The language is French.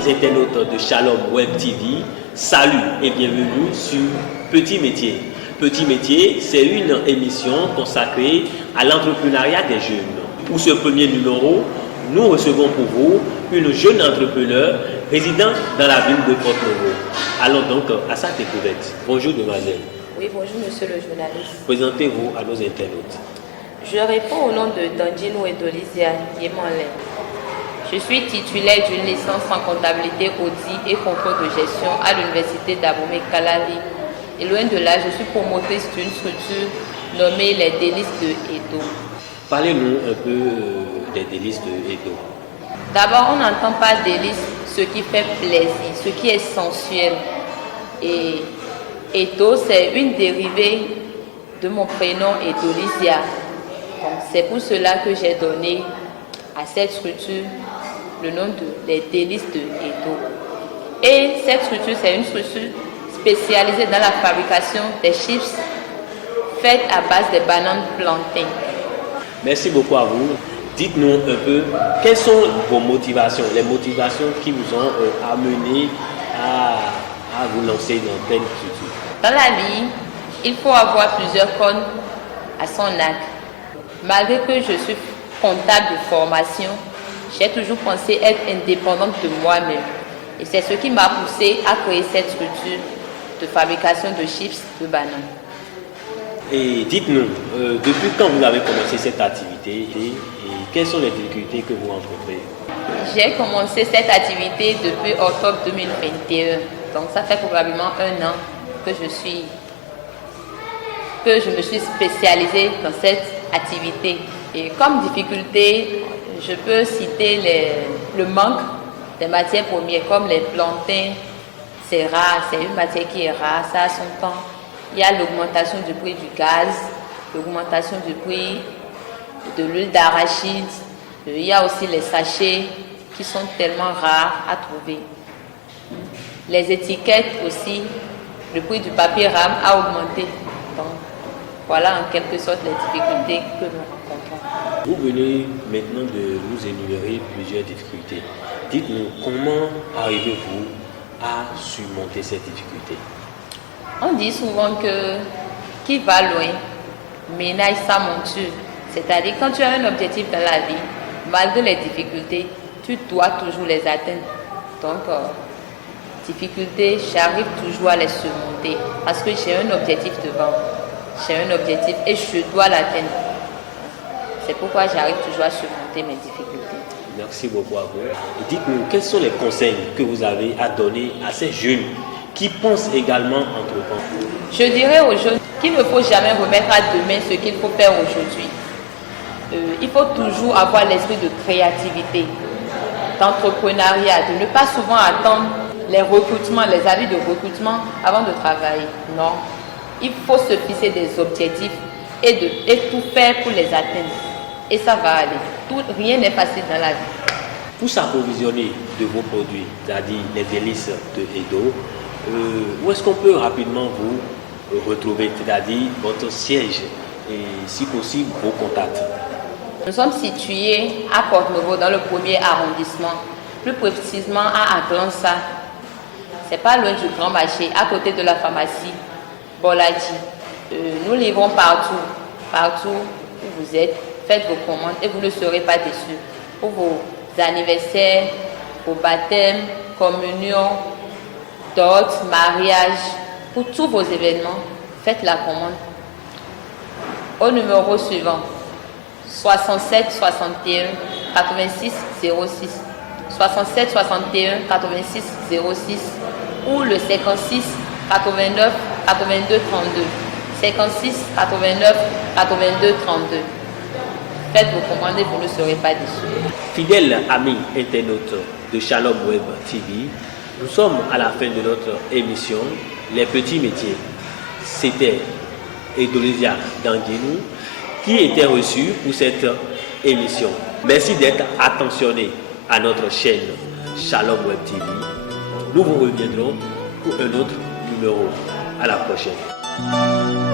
internautes de Shalom Web TV, salut et bienvenue sur Petit Métier. Petit Métier, c'est une émission consacrée à l'entrepreneuriat des jeunes. Pour ce premier numéro, nous recevons pour vous une jeune entrepreneur résidant dans la ville de Porto-Novo. Allons donc à sa découverte. Bonjour demoiselle. Oui, bonjour monsieur le journaliste. Présentez-vous à nos internautes. Je réponds au nom de Danjino Edolizia Yemanle. Je suis titulaire d'une licence en comptabilité audit et contrôle de gestion à l'université d'Abomey Kalali. Et loin de là, je suis promotrice d'une structure nommée les Délices de Edo. Parlez-nous un peu des Délices de Edo. D'abord, on n'entend pas délice, ce qui fait plaisir, ce qui est sensuel. Et Edo, c'est une dérivée de mon prénom Edolizia. C'est pour cela que j'ai donné à cette structure le nom de les Délices de Edo. Et cette structure, c'est une structure spécialisée dans la fabrication des chips faites à base de bananes plantains. Merci beaucoup à vous. Dites-nous un peu, quelles sont vos motivations, les motivations qui vous ont amené à vous lancer dans telle structure? Dans la vie, il faut avoir plusieurs cornes à son arc. Malgré que je suis comptable de formation, j'ai toujours pensé être indépendante de moi-même. Et c'est ce qui m'a poussée à créer cette structure de fabrication de chips de bananes. Et dites-nous, depuis quand vous avez commencé cette activité et quelles sont les difficultés que vous rencontrez? J'ai commencé cette activité depuis octobre 2021. Donc ça fait probablement 1 an que je me suis spécialisée dans cette activité. Et comme difficulté, je peux citer le manque des matières premières comme les plantains. C'est rare, c'est une matière qui est rare, ça a son temps. Il y a l'augmentation du prix du gaz, l'augmentation du prix de l'huile d'arachide. Il y a aussi les sachets qui sont tellement rares à trouver. Les étiquettes aussi, le prix du papier rame a augmenté. Donc, voilà en quelque sorte les difficultés que nous rencontrons. Vous venez maintenant de nous énumérer plusieurs difficultés. Dites-nous, comment arrivez-vous à surmonter ces difficultés? On dit souvent que qui va loin ménage sa monture. C'est-à-dire quand tu as un objectif dans la vie, malgré les difficultés, tu dois toujours les atteindre. Donc, difficultés, j'arrive toujours à les surmonter parce que j'ai un objectif devant. J'ai un objectif et je dois l'atteindre. C'est pourquoi j'arrive toujours à surmonter mes difficultés. Merci beaucoup à vous. Et dites-nous, quels sont les conseils que vous avez à donner à ces jeunes qui pensent également entreprendre? Je dirais aux jeunes qu'il ne faut jamais remettre à demain ce qu'il faut faire aujourd'hui. Il faut toujours avoir l'esprit de créativité, d'entrepreneuriat, de ne pas souvent attendre les recrutements, les avis de recrutement avant de travailler. Non, il faut se fixer des objectifs et tout faire pour les atteindre. Et ça va aller. Rien n'est facile dans la vie. Pour s'approvisionner de vos produits, c'est-à-dire les délices de Edo, où est-ce qu'on peut rapidement vous retrouver, c'est-à-dire votre siège et si possible vos contacts? Nous sommes situés à Porto-Novo dans le 1er arrondissement, plus précisément à Aglança. C'est pas loin du grand marché, à côté de la pharmacie Bolaji. Nous livrons partout où vous êtes. Faites vos commandes et vous ne serez pas déçus. Pour vos anniversaires, vos baptêmes, communions, dot, mariage, pour tous vos événements, faites la commande au numéro suivant 67 61 86 06 67 61 86 06 ou le 56 89 82 32 56 89 82 32. Faites vos commandes et vous ne serez pas déçus. Fidèles amis internautes de Shalom Web TV, nous sommes à la fin de notre émission Les Petits Métiers. C'était Edolizia Danjino qui était reçu pour cette émission. Merci d'être attentionné à notre chaîne Shalom Web TV. Nous vous reviendrons pour un autre numéro. À la prochaine.